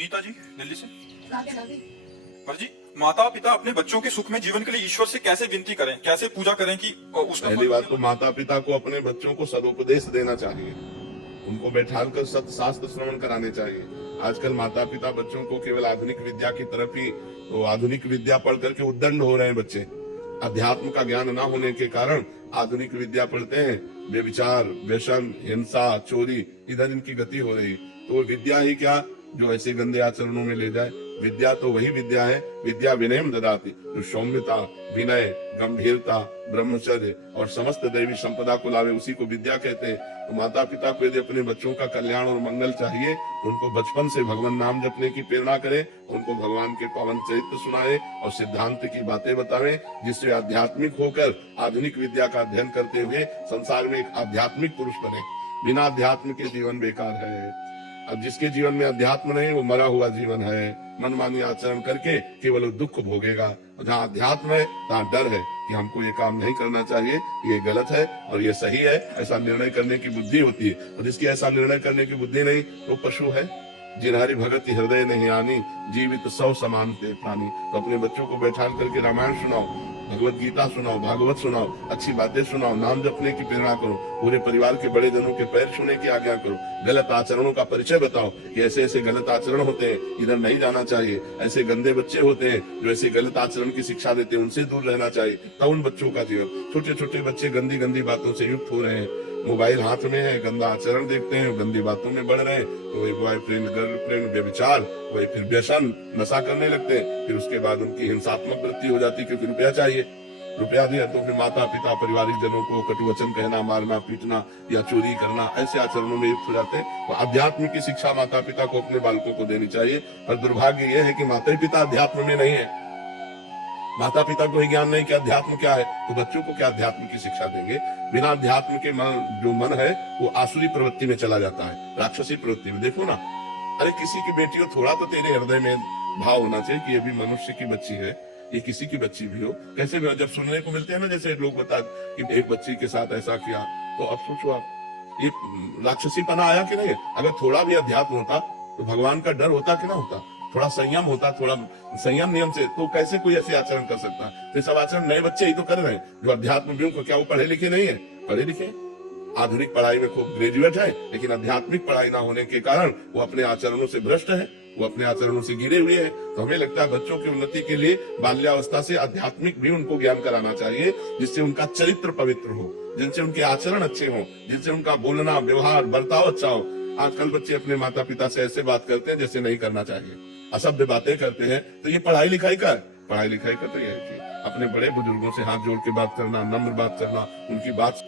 पुनीता जी दिल्ली से। राधे राधे। पर जी, माता पिता अपने बच्चों के सुख में जीवन के लिए ईश्वर से कैसे विनती करें, कैसे पूजा करें कि उसका पहली बात तो माता पिता को अपने बच्चों को सदुपदेश देना चाहिए, उनको बैठाल कर सत शास्त्र श्रवण कराने चाहिए। आजकल माता पिता बच्चों को केवल आधुनिक विद्या की तरफ ही, तो आधुनिक विद्या पढ़ करके उद्दंड हो रहे हैं बच्चे। अध्यात्म का ज्ञान न होने के कारण आधुनिक विद्या पढ़ते हैं, व्यभिचार, व्यसन, हिंसा, चोरी, इधर इनकी गति हो रही। तो विद्या ही क्या जो ऐसे गंदे आचरणों में ले जाए। विद्या तो वही विद्या है, विद्या विनयम ददाति, जो सौम्यता, विनय, गंभीरता, ब्रह्मचर्य और समस्त दैवी संपदा को लावे, उसी को विद्या कहते हैं। तो माता पिता को यदि अपने बच्चों का कल्याण और मंगल चाहिए तो उनको बचपन से भगवान नाम जपने की प्रेरणा करे, उनको भगवान के पावन चरित्र सुनाए और सिद्धांत की बातें बतावे, जिससे आध्यात्मिक होकर आधुनिक विद्या का अध्ययन करते हुए संसार में एक आध्यात्मिक पुरुष बने। बिना अध्यात्म के जीवन बेकार है। अब जिसके जीवन में अध्यात्म नहीं, वो मरा हुआ जीवन है। मनमानी आचरण करके केवल दुख भोगेगा। जहाँ अध्यात्म है तहाँ डर है कि हमको ये काम नहीं करना चाहिए, ये गलत है और ये सही है, ऐसा निर्णय करने की बुद्धि होती है। और जिसकी ऐसा निर्णय करने की बुद्धि नहीं, वो पशु है। जिन्हारी भगति हृदय नहीं आनी, जीवित सौ समान थे प्राणी। तो अपने बच्चों को बैठाल करके रामायण सुनाओ, भगवत गीता सुनाओ, भागवत सुनाओ, अच्छी बातें सुनाओ, नाम जपने की प्रेरणा करो, पूरे परिवार के बड़े जनों के पैर छूने की आज्ञा करो, गलत आचरणों का परिचय बताओ कि ऐसे ऐसे गलत आचरण होते हैं, इधर नहीं जाना चाहिए, ऐसे गंदे बच्चे होते हैं जो ऐसे गलत आचरण की शिक्षा देते हैं, उनसे दूर रहना चाहिए। तब उन बच्चों का जीवन, छोटे छोटे बच्चे गंदी गंदी बातों से युक्त हो रहे हैं, मोबाइल हाथ में है, गंदा आचरण देखते हैं, गंदी बातों में बढ़ रहे हैं, तो वही बॉयफ्रेंड गर्लफ्रेंड व्यभिचार, वही फिर व्यसन, नशा करने लगते हैं। फिर उसके बाद उनकी हिंसात्मक वृत्ति हो जाती है क्योंकि रुपया चाहिए। रुपया दिया तो फिर माता पिता परिवारिक जनों को कटु वचन कहना, मारना, पीटना या चोरी करना, ऐसे आचरणों में युक्त हो जाते हैं। तो अध्यात्म की शिक्षा माता पिता को अपने बालकों को देनी चाहिए। पर दुर्भाग्य यह है कि माता पिता अध्यात्म में नहीं है। माता पिता को ही ज्ञान नहीं कि अध्यात्म क्या है, तो बच्चों को क्या अध्यात्म की शिक्षा देंगे। बिना अध्यात्म के जो मन है वो आसुरी प्रवृत्ति में चला जाता है, राक्षसी प्रवृत्ति में। देखो ना, अरे किसी की बेटी हो, थोड़ा तो तेरे हृदय में भाव होना चाहिए कि ये भी मनुष्य की बच्ची है, ये किसी की बच्ची भी हो। कैसे भी जब सुनने को मिलते हैं ना, जैसे लोग बता कि एक बच्ची के साथ ऐसा किया, तो अब सोचो आप, ये राक्षसीपना आया कि नहीं। अगर थोड़ा भी अध्यात्म होता तो भगवान का डर होता कि ना होता, थोड़ा संयम होता, थोड़ा संयम नियम से, तो कैसे कोई ऐसे आचरण कर सकता। तो सब आचरण नए बच्चे ही तो कर रहे हैं जो अध्यात्म विमुख को। क्या वो पढ़े लिखे नहीं है? पढ़े लिखे, आधुनिक पढ़ाई में खूब ग्रेजुएट है, लेकिन आध्यात्मिक पढ़ाई ना होने के कारण वो अपने आचरणों से भ्रष्ट है, वो अपने आचरणों से गिरे हुए हैं। तो हमें लगता है बच्चों की उन्नति के लिए बाल्यावस्था से आध्यात्मिक भी उनको ज्ञान कराना चाहिए, जिससे उनका चरित्र पवित्र हो, जिनसे उनके आचरण अच्छे हो, जिनसे उनका बोलना, व्यवहार, बर्ताव अच्छा हो। आजकल बच्चे अपने माता पिता से ऐसे बात करते हैं जैसे नहीं करना चाहिए, असभ्य बातें करते हैं। तो ये पढ़ाई लिखाई का है? पढ़ाई लिखाई का तो यह है कि अपने बड़े बुजुर्गों से हाथ जोड़ के बात करना, नम्र बात करना, उनकी बात